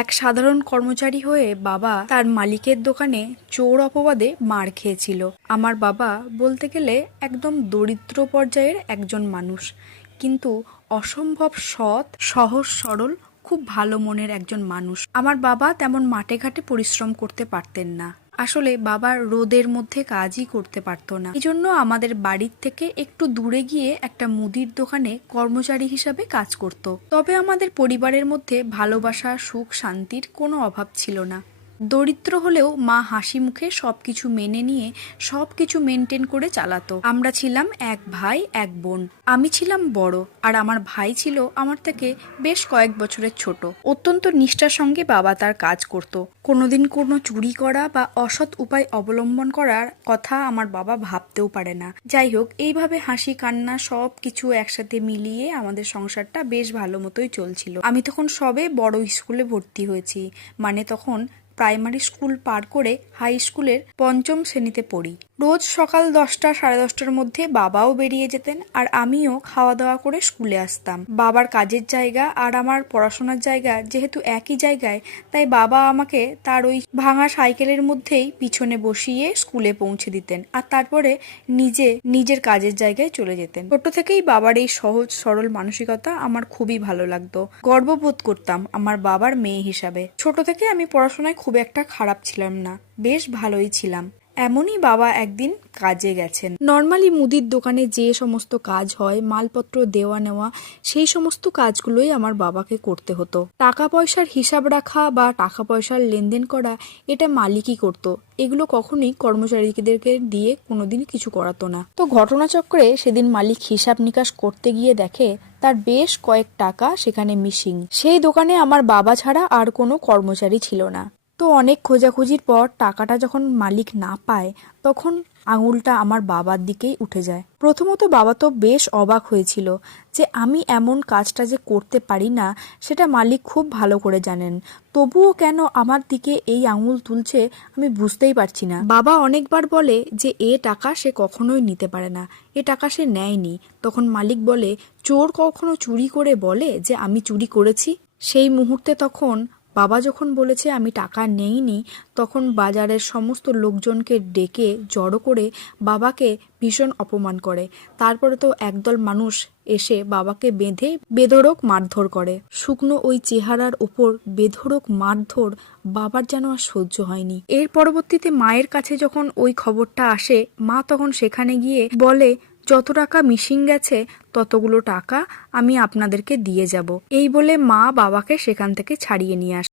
এক সাধারণ কর্মচারী হয়ে বাবা তার মালিকের দোকানে চোর অপবাদে মার খেয়েছিল। আমার বাবা বলতে গেলে একদম দরিদ্র পর্যায়ের একজন মানুষ, কিন্তু অসম্ভব সৎ, সহজ সরল, খুব ভালো মনের একজন মানুষ। আমার বাবা তেমন মাঠে ঘাটে পরিশ্রম করতে পারতেন না। আসলে বাবা রোদের মধ্যে কাজই করতে পারতো না। এই জন্য আমাদের বাড়ির থেকে একটু দূরে গিয়ে একটা মুদির দোকানে কর্মচারী হিসাবে কাজ করত। তবে আমাদের পরিবারের মধ্যে ভালোবাসা, সুখ, শান্তির কোনো অভাব ছিল না। দরিদ্র হলেও মা হাসি মুখে সবকিছু মেনে নিয়ে সবকিছু মেনটেন করে চালাতো। আমরা ছিলাম এক ভাই এক বোন। আমি ছিলাম বড়, আর আমার ভাই ছিল আমার থেকে বেশ কয়েক বছরের ছোট। অত্যন্ত নিষ্ঠার সঙ্গে বাবা তার কাজ করত। কোনোদিন কোনো চুরি করা বা অসৎ উপায় অবলম্বন করার কথা আমার বাবা ভাবতেও পারে না। যাই হোক, এইভাবে হাসি কান্না সব কিছু একসাথে মিলিয়ে আমাদের সংসারটা বেশ ভালো মতোই চলছিল। আমি তখন সবে বড় স্কুলে ভর্তি হয়েছি, মানে তখন প্রাইমারি স্কুল পার করে হাই স্কুলের পঞ্চম শ্রেণীতে পড়ি। রোজ সকাল 10টা সাড়ে 10টার মধ্যে বাবাও বেরিয়ে যেতেন, আর আমিও খাওয়া দাওয়া করে স্কুলে আসতাম। বাবার কাজের জায়গা আর আমার পড়াশোনার জায়গা যেহেতু একই জায়গায়, তাই বাবা আমাকে তার ওই ভাঙা সাইকেলের মধ্যেই পিছনে বসিয়ে স্কুলে পৌঁছে দিতেন, আর তারপরে নিজের কাজের জায়গায় চলে যেতেন। ছোট থেকেই বাবার এই সহজ সরল মানসিকতা আমার খুবই ভালো লাগতো। গর্ববোধ করতাম আমার বাবার মেয়ে হিসাবে। ছোট থেকে আমি পড়াশোনায় খুব একটা খারাপ ছিলাম না, বেশ ভালোই ছিলাম। এমনই বাবা একদিন কাজে গেছেন। নর্মালি মুদির দোকানে যে সমস্ত কাজ হয়, মালপত্র দেওয়া নেওয়া, সেই সমস্ত কাজগুলোই আমার বাবাকে করতে হতো। টাকা পয়সার হিসাব রাখা বা টাকা পয়সার লেনদেন করা এটা মালিকই করত। এগুলো কখনোই কর্মচারীদেরকে দিয়ে কোনোদিন কিছু করাতো না। তো ঘটনাচক্রে সেদিন মালিক হিসাব নিকাশ করতে গিয়ে দেখে তার বেশ কয়েক টাকা সেখানে মিসিং। সেই দোকানে আমার বাবা ছাড়া আর কোনো কর্মচারী ছিল না। তো অনেক খোঁজাখুঁজির পর টাকাটা যখন মালিক না পায়, তখন আঙুলটা আমার বাবার দিকেই উঠে যায়। প্রথমত বাবা তো বেশ অবাক হয়েছিল যে আমি এমন কাজটা যে করতে পারি না, সেটা মালিক খুব ভালো করে জানেন। তবুও কেন আমার দিকে এই আঙুল তুলছে আমি বুঝতেই পারছি না। বাবা অনেকবার বলে যে এ টাকা সে কখনোই নিতে পারে না, এ টাকা সে নেয়নি। তখন মালিক বলে, চোর কখনো চুরি করে বলে যে আমি চুরি করেছি? সেই মুহূর্তে তখন বাবা যখন বলেছে আমি টাকা নেইনি, তখন বাজারের সমস্ত লোকজনকে ডেকে জড়ো করে বাবাকে ভীষণ অপমান করে। তারপরে তো একদল মানুষ এসে বাবাকে বেঁধে বেধড়ক মারধর করে। শুকনো ওই চেহারার ওপর বেধড়ক মারধর বাবার যেন আর সহ্য হয়নি। এর পরবর্তীতে মায়ের কাছে যখন ওই খবরটা আসে, মা তখন সেখানে গিয়ে বলে, যত টাকা মিসিং গেছে ততগুলো টাকা আমি আপনাদেরকে দিয়ে যাব। এই বলে মা বাবাকে সেখান থেকে ছাড়িয়ে নিয়ে আসে।